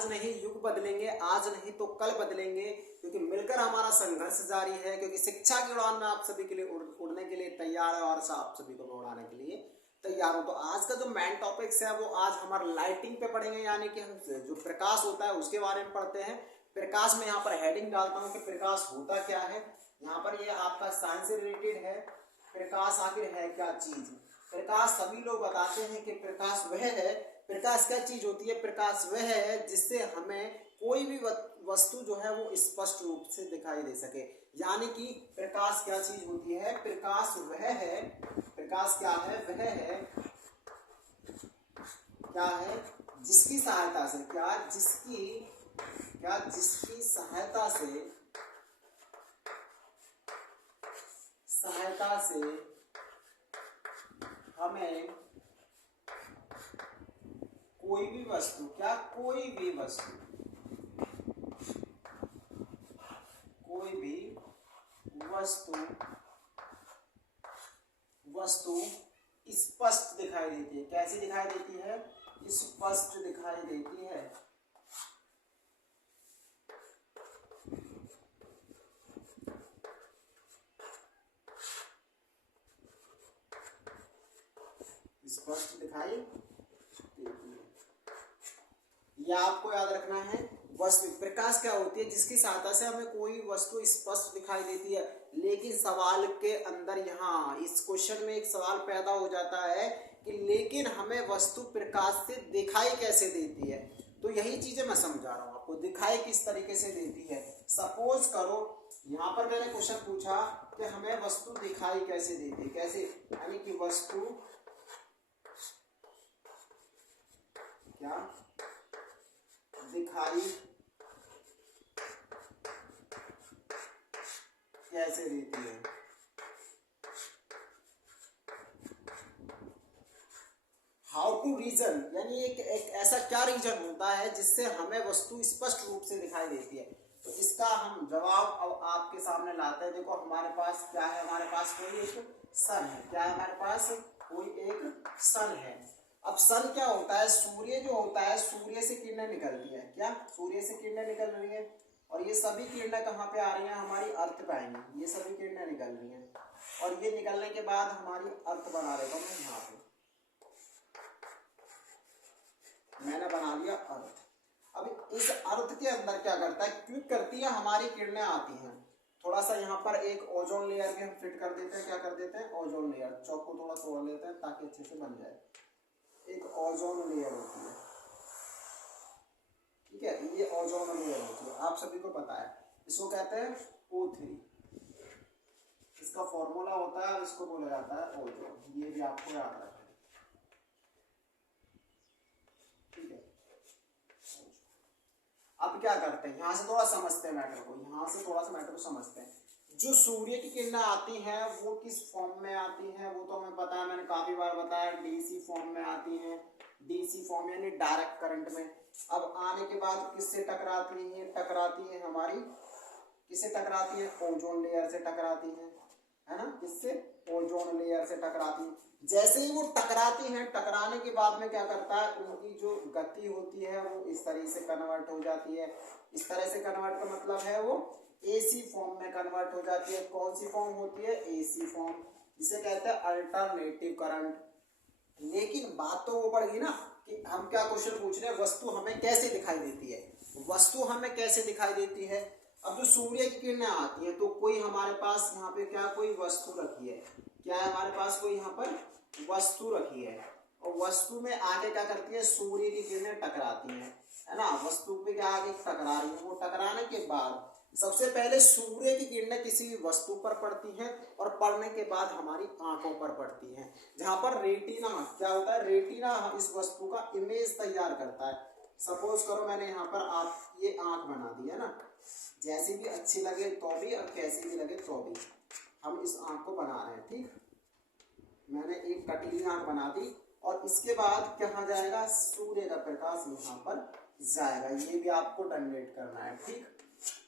आज नहीं युग बदलेंगे, आज नहीं तो कल बदलेंगे, क्योंकि मिलकर हमारा संघर्ष जारी है, क्योंकि शिक्षा की उड़ान में आप सभी के लिए उड़ने के लिए तैयार है और आप सभी को मैं उड़ाने के लिए तैयार हूं। तो आज का जो मेन टॉपिक्स है वो आज हमारा लाइटिंग पे पढ़ेंगे, यानी कि हम जो प्रकाश होता है उसके बारे में पढ़ते हैं। प्रकाश में यहाँ पर हेडिंग डालता हूँ कि प्रकाश होता क्या है। यहाँ पर ये आपका साइंस से रिलेटेड है। प्रकाश आखिर है क्या चीज। प्रकाश सभी लोग बताते हैं कि प्रकाश वह है, प्रकाश क्या चीज होती है। प्रकाश वह है जिससे हमें कोई भी वस्तु जो है वो स्पष्ट रूप से दिखाई दे सके। यानी कि प्रकाश क्या चीज होती है। प्रकाश वह है, प्रकाश क्या है, वह है क्या है जिसकी सहायता से जिसकी सहायता से हमें कोई भी वस्तु स्पष्ट दिखाई देती है। कैसी दिखाई देती है। स्पष्ट दिखाई देती है। स्पष्ट दिखाई देती है। यह आपको याद रखना है। वस्तु प्रकाश क्या होती है, जिसकी सहायता से हमें कोई वस्तु स्पष्ट दिखाई देती है। लेकिन सवाल के अंदर यहाँ इस क्वेश्चन में एक सवाल पैदा हो जाता है कि लेकिन हमें वस्तु प्रकाश से दिखाई कैसे देती है। तो यही चीजें मैं समझा रहा हूँ आपको, दिखाई किस तरीके से देती है। सपोज करो यहाँ पर मैंने क्वेश्चन पूछा कि हमें वस्तु दिखाई कैसे देती है। कैसे, यानी कि वस्तु क्या दिखाई कैसे देती है। हाउ टू रीजन, यानी एक ऐसा क्या रीजन होता है जिससे हमें वस्तु स्पष्ट रूप से दिखाई देती है। तो इसका हम जवाब अब आपके सामने लाते हैं। देखो हमारे पास क्या है, हमारे पास कोई एक सन है। क्या है हमारे पास, कोई एक सन है। अब सन क्या होता है, सूर्य जो होता है, सूर्य से किरणें निकलती है। क्या, सूर्य से किरणें निकल रही है और ये सभी किरणें कहाँ पे आ रही हैं, हमारी अर्थ पे आएंगी। ये सभी किरणें निकल रही हैं और ये निकलने के बाद हमारी अर्थ बना देता हूँ मैं यहाँ पे। मैंने बना लिया अर्थ। अब इस अर्थ के अंदर क्या करता है, क्लिक करती है, हमारी किरणें आती हैं। थोड़ा सा यहाँ पर एक ओजोन लेयर भी हम फिट कर देते हैं। क्या कर देते हैं, ओजोन लेयर। चौक को थोड़ा तोड़ लेते हैं ताकि अच्छे से बन जाए। एक ओजोन लेयर होती है, ठीक है, ये ओजोन लेयर होती है, आप सभी को पता है। इसको कहते हैं O3। इसका फॉर्मूला होता है, इसको बोला जाता है ओजोन। ये भी आपको याद रखना है, ठीक है। अब क्या करते हैं, यहाँ से थोड़ा समझते हैं मैटर को, यहाँ से थोड़ा सा मैटर को समझते हैं। जो सूर्य की किरणें आती हैं वो किस फॉर्म में आती हैं, वो तो हमें पता है, मैंने काफी बार बताया। डीसी फॉर्म में आती हैं। डीसी फॉर्म यानी डायरेक्ट करंट में। अब आने के बाद किससे टकराती है हमारी, किससे टकराती है, ओजोन लेयर से टकराती है ना। किससे, ओजोन लेयर से टकराती है। जैसे ही वो टकराती हैं, टकराने के बाद में क्या करता है, उनकी जो गति होती है वो इस तरह से कन्वर्ट हो जाती है। इस तरह से कन्वर्ट का मतलब है वो एसी फॉर्म में कन्वर्ट हो जाती है। कौन सी फॉर्म होती है, एसी फॉर्म, जिसे कहते हैं अल्टरनेटिव करंट। लेकिन बात तो वो पड़ गई ना कि हम क्या क्वेश्चन पूछ रहे हैं, वस्तु हमें कैसे दिखाई देती है। वस्तु हमें कैसे दिखाई देती है। अब जो सूर्य की किरणें आती है तो कोई हमारे पास यहाँ पे क्या, कोई वस्तु रखी है। क्या है हमारे पास, कोई यहाँ पर वस्तु रखी है और वस्तु में आगे क्या करती है, सूर्य की किरणें टकराती हैं, है ना। वस्तु पे क्या आगे टकरा रही है। वो टकराने के बाद सबसे पहले सूर्य की किरणें किसी भी वस्तु पर पड़ती हैं और पड़ने के बाद हमारी आंखों पर पड़ती हैं, जहां पर रेटिना क्या होता है, रेटिना इस वस्तु का इमेज तैयार करता है। सपोज करो मैंने यहाँ पर आप ये आंख बना दी है ना, जैसी भी अच्छी लगे तो भी और कैसी भी लगे तो भी हम इस आंख को बना रहे हैं, ठीक। मैंने एक कटीली आंख बना दी और इसके बाद कहाँ जाएगा, सूर्य का प्रकाश यहाँ पर जाएगा। ये भी आपको डनलेट करना है, ठीक।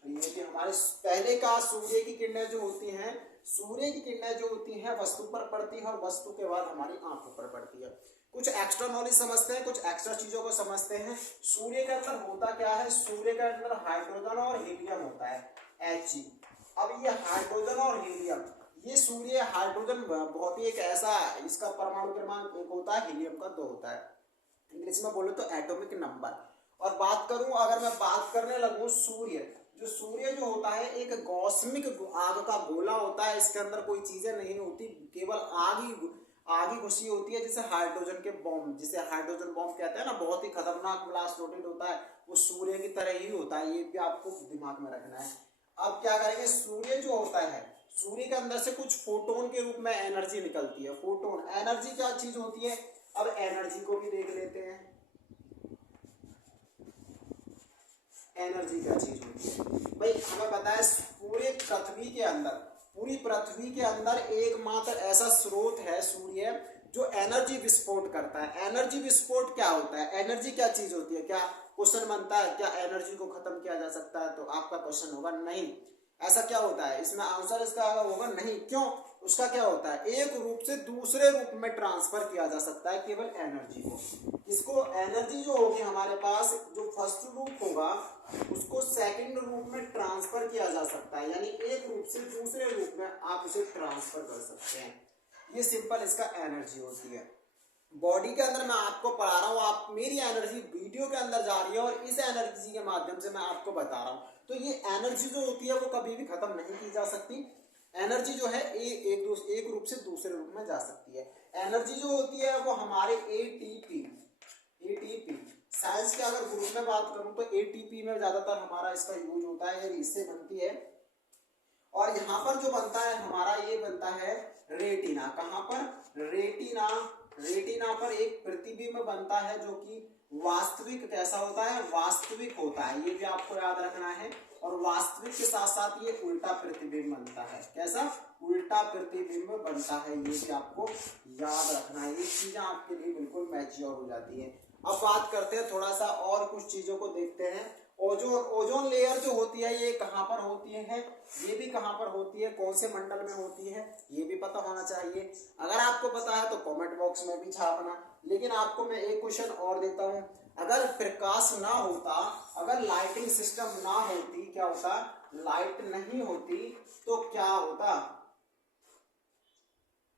ये कि हमारे पहले का सूर्य की किरणें जो होती हैं सूर्य की किरणें जो होती हैं वस्तु पर पड़ती है और वस्तु के बाद हमारी आंखों पर पड़ती है। कुछ एक्स्ट्रा नॉलेज समझते हैं, कुछ एक्स्ट्रा चीजों को समझते हैं। सूर्य के अंदर होता क्या है, सूर्य के अंदर हाइड्रोजन और हीलियम होता है, Hg। अब ये हाइड्रोजन और हीलियम, ये सूर्य हाइड्रोजन बहुत ही एक ऐसा, इसका परमाणु क्रमांक 1 होता है, हीलियम का 2 होता है, इंग्लिश में बोले तो एटॉमिक नंबर। और बात करूं, अगर मैं बात करने लगूं सूर्य जो होता है एक कॉस्मिक आग का गोला होता है, इसके अंदर कोई चीजें नहीं होती, केवल आग ही घुसी होती है, जिसे हाइड्रोजन के बॉम्ब, जिसे हाइड्रोजन बॉम्ब कहते हैं ना, बहुत ही खतरनाक ब्लास्ट रोटेट होता है, वो सूर्य की तरह ही होता है, ये भी आपको दिमाग में रखना है। अब क्या करेंगे, सूर्य जो होता है, सूर्य के अंदर से कुछ फोटोन के रूप में एनर्जी निकलती है। फोटोन एनर्जी क्या चीज होती है, अब एनर्जी को भी देख लेते हैं। एनर्जी क्या चीज होती है भाई, हमें पता है पूरी पृथ्वी के अंदर एकमात्र ऐसा स्रोत है सूर्य, जो एनर्जी विस्फोट करता है। एनर्जी विस्फोट क्या होता है, एनर्जी क्या चीज होती है, क्या क्वेश्चन बनता है, क्या एनर्जी को खत्म किया जा सकता है, तो आपका क्वेश्चन होगा नहीं, ऐसा क्या होता है, इसमें आंसर इसका होगा नहीं। क्यों, उसका क्या होता है, एक रूप से दूसरे रूप में ट्रांसफर किया जा सकता है केवल एनर्जी को। इसको एनर्जी जो होगी हमारे पास, जो फर्स्ट रूप होगा उसको सेकंड रूप में ट्रांसफर किया जा सकता है, यानी एक रूप से दूसरे रूप में आप उसे ट्रांसफर कर सकते हैं। ये सिंपल इसका एनर्जी होती है। बॉडी के अंदर मैं आपको पढ़ा रहा हूँ, आप मेरी एनर्जी वीडियो के अंदर जा रही है और इस एनर्जी के माध्यम से मैं आपको बता रहा हूँ। तो ये एनर्जी जो होती है वो कभी भी खत्म नहीं की जा सकती। एनर्जी जो है एक रूप से दूसरे रूप में जा सकती है। एनर्जी जो होती है वो हमारे एटीपी साइंस के अगर ग्रुप में बात करूं तो एटीपी में ज्यादातर हमारा इसका यूज होता है, ये इससे बनती है। और यहाँ पर जो बनता है हमारा, ये बनता है रेटिना। कहाँ पर, रेटिना पर एक प्रतिबिंब बनता है जो कि वास्तविक कैसा होता है, वास्तविक होता है, ये भी आपको याद रखना है। और वास्तविक के साथ साथ ये उल्टा प्रतिबिंब बनता है। कैसा, उल्टा प्रतिबिंब बनता है, ये भी आपको याद रखना है। ये चीजें आपके लिए बिल्कुल मैच्योर हो जाती है। अब बात करते हैं थोड़ा सा और कुछ चीजों को देखते हैं। ओजोन लेयर जो होती है ये कहाँ पर होती है, ये भी कहाँ पर होती है, कौन से मंडल में होती है, ये भी पता होना चाहिए। अगर आपको पता है तो कमेंट बॉक्स में भी छापना। लेकिन आपको मैं एक क्वेश्चन और देता हूँ, अगर प्रकाश ना होता, अगर लाइटिंग सिस्टम ना होती, क्या होता, लाइट नहीं होती तो क्या होता,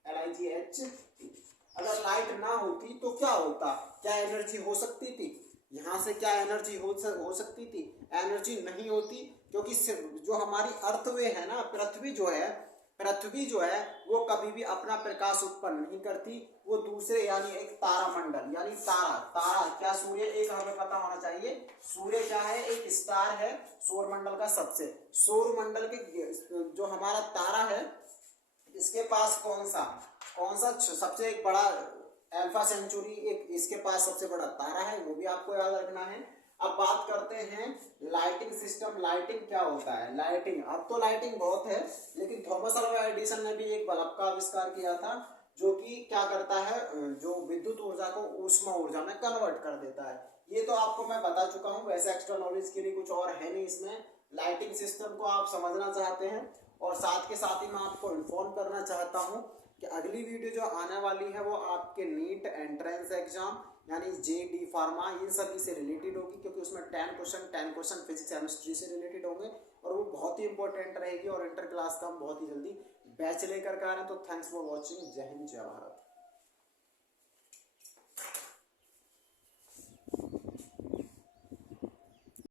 LIGH, अगर लाइट ना होती तो क्या होता, क्या एनर्जी हो सकती थी, यहाँ से क्या एनर्जी हो सकती थी, एनर्जी नहीं होती। क्योंकि जो हमारी अर्थ वे है ना, पृथ्वी जो है वो कभी भी अपना प्रकाश उत्पन्न नहीं करती, वो दूसरे यानी एक तारामंडल, यानी तारा क्या, सूर्य एक हमें पता होना चाहिए, सूर्य क्या है, एक स्टार है सौरमंडल का, सबसे सौरमंडल के जो हमारा तारा है इसके पास कौन सा सबसे एक बड़ा अल्फा सेंचुरी, एक इसके पास सबसे बड़ा तारा है, वो भी आपको याद रखना है। अब बात करते हैं लाइटिंग सिस्टम। लाइटिंग क्या होता है, लाइटिंग, अब तो लाइटिंग बहुत है, लेकिन थॉमस अल्वा एडिसन ने भी एक बल्ब का आविष्कार किया था जो कि क्या करता है, जो विद्युत ऊर्जा को ऊष्मा ऊर्जा में कन्वर्ट कर देता है। ये तो आपको मैं बता चुका हूँ, वैसे एक्स्ट्रा नॉलेज के लिए कुछ और है नहीं इसमें। लाइटिंग सिस्टम को आप समझना चाहते हैं, और साथ के साथ ही मैं आपको इन्फॉर्म करना चाहता हूँ कि अगली वीडियो जो आने वाली है वो आपके नीट एंट्रेंस एग्जाम यानी JD फार्मा इन सभी से रिलेटेड होगी, क्योंकि उसमें 10 क्वेश्चन फिजिक्स केमिस्ट्री से रिलेटेड होंगे और वो बहुत ही इंपॉर्टेंट रहेगी। और इंटर क्लास का हम बहुत ही जल्दी बैच लेकर के आ रहे हैं। तो थैंक्स फॉर वॉचिंग। जय हिंद, जय भारत।